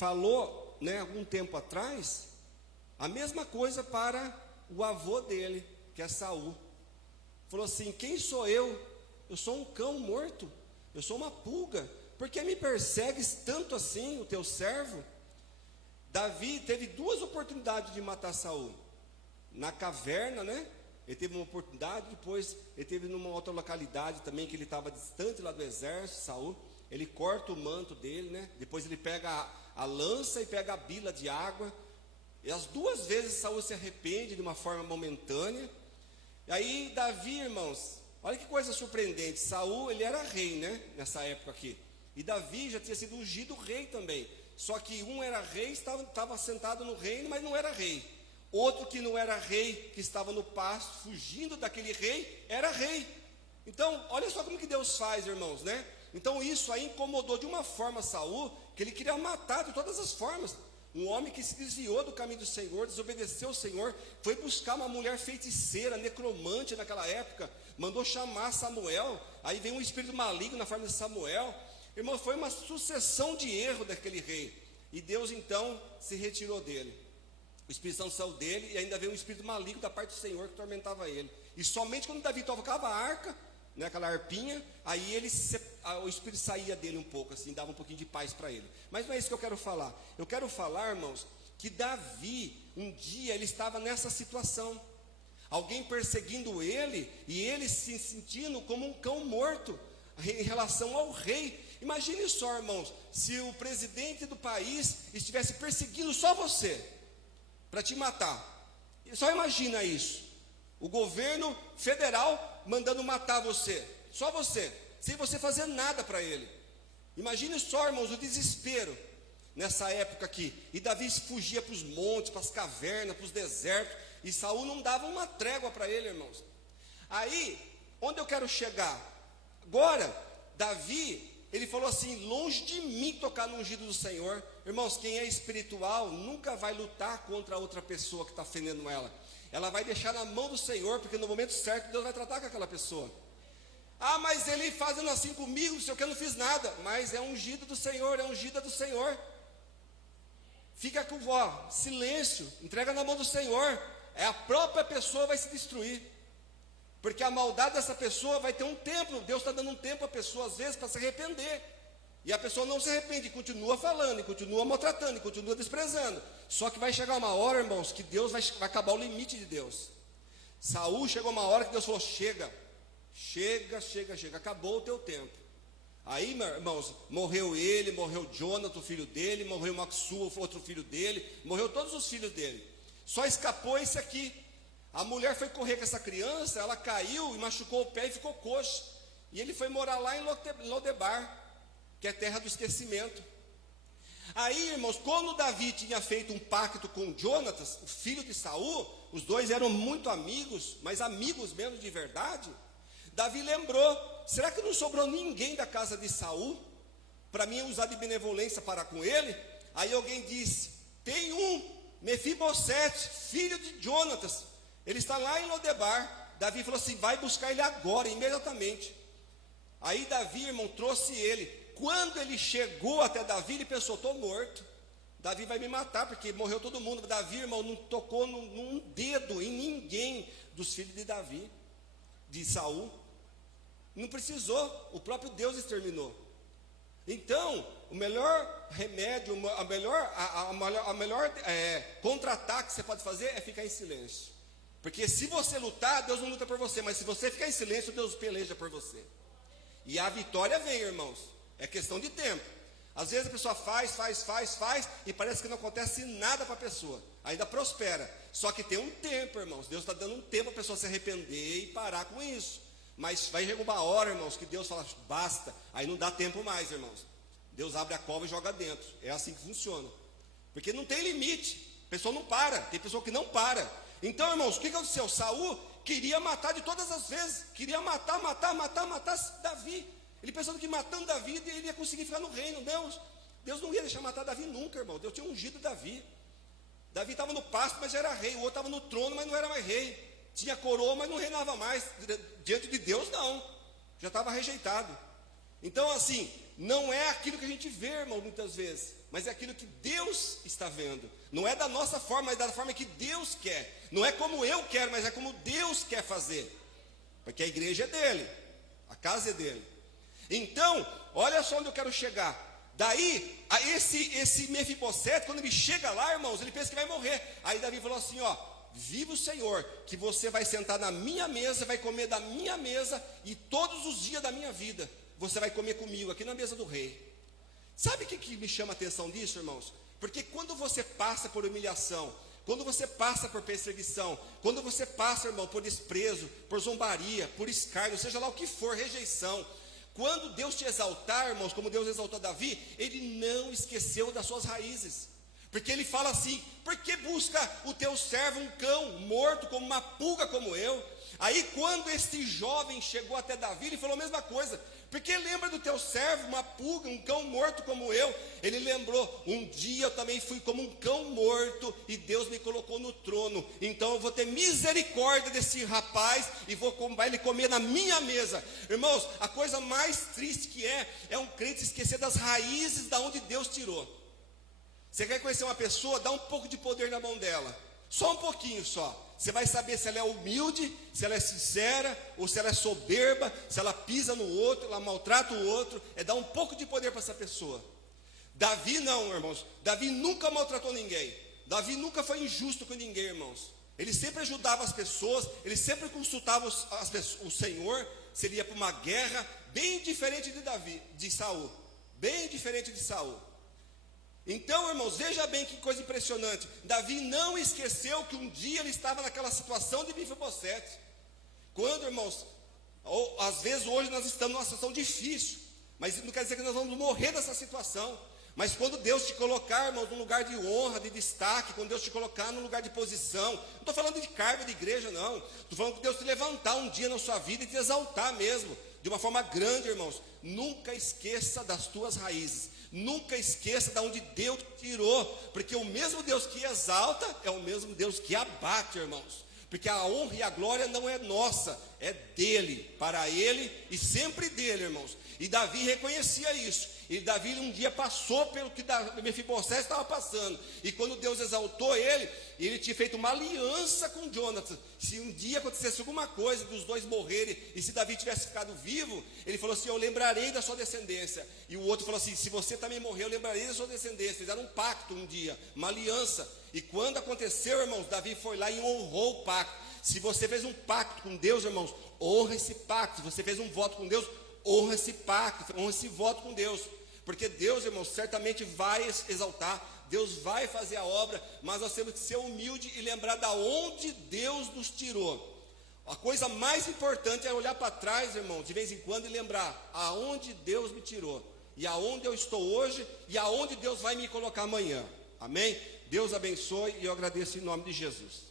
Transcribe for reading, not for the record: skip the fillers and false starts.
falou, né, algum tempo atrás, a mesma coisa para o avô dele, que é Saul. Falou assim: quem sou eu? Eu sou um cão morto, eu sou uma pulga, por que me persegues tanto assim, o teu servo? Davi teve duas oportunidades de matar Saul. Na caverna, né? Ele teve uma oportunidade, depois ele teve numa outra localidade também, que ele estava distante lá do exército, Saul. Ele corta o manto dele, né? Depois ele pega a lança e pega a bila de água. E as duas vezes Saul se arrepende de uma forma momentânea. E aí Davi, irmãos, olha que coisa surpreendente. Saul, ele era rei, né? Nessa época aqui. E Davi já tinha sido ungido rei também. Só que um era rei, estava sentado no reino, mas não era rei. Outro que não era rei, que estava no pasto, fugindo daquele rei, era rei. Então, olha só como que Deus faz, irmãos, né? Então isso aí incomodou de uma forma Saul, que ele queria matar de todas as formas. Um homem que se desviou do caminho do Senhor, desobedeceu ao Senhor, foi buscar uma mulher feiticeira, necromante naquela época, mandou chamar Samuel, aí veio um espírito maligno na forma de Samuel. Irmão, foi uma sucessão de erros daquele rei, e Deus então se retirou dele. O Espírito Santo saiu dele, e ainda veio um espírito maligno da parte do Senhor que tormentava ele. E somente quando Davi tocava a arca, né, aquela arpinha, aí o espírito saía dele um pouco, assim, dava um pouquinho de paz para ele. Mas não é isso que eu quero falar. Eu quero falar, irmãos, que Davi, um dia, ele estava nessa situação. Alguém perseguindo ele, e ele se sentindo como um cão morto, em relação ao rei. Imagine só, irmãos, se o presidente do país estivesse perseguindo só você, para te matar. Só imagina isso. O governo federal mandando matar você, só você, sem você fazer nada para ele. Imagine só, irmãos, o desespero nessa época aqui. E Davi fugia para os montes, para as cavernas, para os desertos, e Saul não dava uma trégua para ele, irmãos. Aí, onde eu quero chegar? Agora, Davi, ele falou assim: longe de mim tocar no ungido do Senhor. Irmãos, quem é espiritual nunca vai lutar contra outra pessoa que está ofendendo ela. Ela vai deixar na mão do Senhor, porque no momento certo Deus vai tratar com aquela pessoa. Ah, mas ele fazendo assim comigo, não sei o que, eu não fiz nada. Mas é ungido do Senhor, é ungida do Senhor. Fica com silêncio, entrega na mão do Senhor. A própria pessoa vai se destruir, porque a maldade dessa pessoa vai ter um tempo. Deus está dando um tempo à pessoa, às vezes, para se arrepender. E a pessoa não se arrepende, e continua falando, e continua maltratando, e continua desprezando. Só que vai chegar uma hora, irmãos, que Deus vai acabar o limite de Deus. Saul chegou uma hora que Deus falou: chega, acabou o teu tempo. Aí, irmãos, morreu ele, morreu Jonathan, o filho dele, morreu Maxu, outro filho dele, morreu todos os filhos dele. Só escapou esse aqui. A mulher foi correr com essa criança, ela caiu e machucou o pé e ficou coxa. E ele foi morar lá em Lodebar, que é terra do esquecimento. Aí, irmãos, quando Davi tinha feito um pacto com Jonatas, o filho de Saul, os dois eram muito amigos, mas amigos mesmo de verdade. Davi lembrou: será que não sobrou ninguém da casa de Saul para mim usar de benevolência para com ele? Aí alguém disse: tem um, Mefibosete, filho de Jonatas, ele está lá em Lodebar. Davi falou assim: vai buscar ele agora, imediatamente. Aí Davi, irmão, trouxe ele. Quando ele chegou até Davi, ele pensou: estou morto, Davi vai me matar, porque morreu todo mundo. Davi, irmão, não tocou num dedo em ninguém dos filhos de Davi, de Saul. Não precisou, o próprio Deus exterminou. Então, o melhor remédio, a melhor contra-ataque que você pode fazer é ficar em silêncio. Porque se você lutar, Deus não luta por você, mas se você ficar em silêncio, Deus peleja por você. E a vitória vem, irmãos. É questão de tempo. Às vezes a pessoa faz, e parece que não acontece nada para a pessoa. Ainda prospera. Só que tem um tempo, irmãos. Deus está dando um tempo para a pessoa se arrepender e parar com isso. Mas vai chegar uma hora, irmãos, que Deus fala: basta. Aí não dá tempo mais, irmãos. Deus abre a cova e joga dentro. É assim que funciona. Porque não tem limite. A pessoa não para. Tem pessoa que não para. Então, irmãos, o que aconteceu? Saul queria matar de todas as vezes. Queria matar Davi. Ele pensando que matando Davi ele ia conseguir ficar no reino. Deus não ia deixar matar Davi nunca, irmão. Deus tinha ungido Davi. Davi estava no pasto, mas já era rei. O outro estava no trono, mas não era mais rei. Tinha coroa, mas não reinava mais. Diante de Deus, não. Já estava rejeitado. Então, assim, não é aquilo que a gente vê, irmão, muitas vezes, mas é aquilo que Deus está vendo. Não é da nossa forma, mas da forma que Deus quer. Não é como eu quero, mas é como Deus quer fazer. Porque a igreja é dele, a casa é dele. Então, olha só onde eu quero chegar. Daí, esse Mefibosete, quando ele chega lá, irmãos, ele pensa que vai morrer. Aí Davi falou assim, ó: viva o Senhor, que você vai sentar na minha mesa, vai comer da minha mesa, e todos os dias da minha vida você vai comer comigo, aqui na mesa do rei. Sabe o que me chama a atenção disso, irmãos? Porque quando você passa por humilhação, quando você passa por perseguição, quando você passa, irmão, por desprezo, por zombaria, por escárnio, seja lá o que for, rejeição, quando Deus te exaltar, irmãos, como Deus exaltou Davi, Ele não esqueceu das suas raízes. Porque Ele fala assim: por que busca o teu servo um cão morto como uma pulga como eu? Aí quando esse jovem chegou até Davi, ele falou a mesma coisa: porque lembra do teu servo, uma pulga, um cão morto como eu? Ele lembrou: um dia eu também fui como um cão morto, e Deus me colocou no trono, então eu vou ter misericórdia desse rapaz, e vai ele comer na minha mesa. Irmãos, a coisa mais triste que é um crente esquecer das raízes da onde Deus tirou. Você quer conhecer uma pessoa? Dá um pouco de poder na mão dela, só um pouquinho só. Você vai saber se ela é humilde, se ela é sincera, ou se ela é soberba, se ela pisa no outro, ela maltrata o outro. É dar um pouco de poder para essa pessoa. Davi não, irmãos. Davi nunca maltratou ninguém. Davi nunca foi injusto com ninguém, irmãos. Ele sempre ajudava as pessoas, ele sempre consultava o Senhor, se ele ia para uma guerra, bem diferente de Saul. Bem diferente de Saul. Então, irmãos, veja bem que coisa impressionante. Davi não esqueceu que um dia ele estava naquela situação de Mefibosete. Quando, irmãos, às vezes hoje nós estamos numa situação difícil, mas não quer dizer que nós vamos morrer dessa situação. Mas quando Deus te colocar, irmãos, num lugar de honra, de destaque, quando Deus te colocar num lugar de posição, não estou falando de cargo de igreja, não. Estou falando que Deus te levantar um dia na sua vida e te exaltar mesmo, de uma forma grande, irmãos. Nunca esqueça das tuas raízes. Nunca esqueça de onde Deus te tirou, porque o mesmo Deus que exalta é o mesmo Deus que abate, irmãos. Porque a honra e a glória não é nossa, é dele, para ele e sempre dele, irmãos. E Davi reconhecia isso. E Davi um dia passou pelo que Mefibosete estava passando. E quando Deus exaltou ele tinha feito uma aliança com Jonatas. Se um dia acontecesse alguma coisa dos dois morrerem, e se Davi tivesse ficado vivo, ele falou assim: eu lembrarei da sua descendência. E o outro falou assim: se você também morrer, eu lembrarei da sua descendência. Fizeram um pacto um dia, uma aliança. E quando aconteceu, irmãos, Davi foi lá e honrou o pacto. Se você fez um pacto com Deus, irmãos, honra esse pacto. Se você fez um voto com Deus, honra esse pacto, honra esse voto com Deus. Porque Deus, irmãos, certamente vai exaltar, Deus vai fazer a obra, mas nós temos que ser humilde e lembrar da onde Deus nos tirou. A coisa mais importante é olhar para trás, irmão, de vez em quando, e lembrar aonde Deus me tirou, e aonde eu estou hoje, e aonde Deus vai me colocar amanhã. Amém? Deus abençoe, e eu agradeço em nome de Jesus.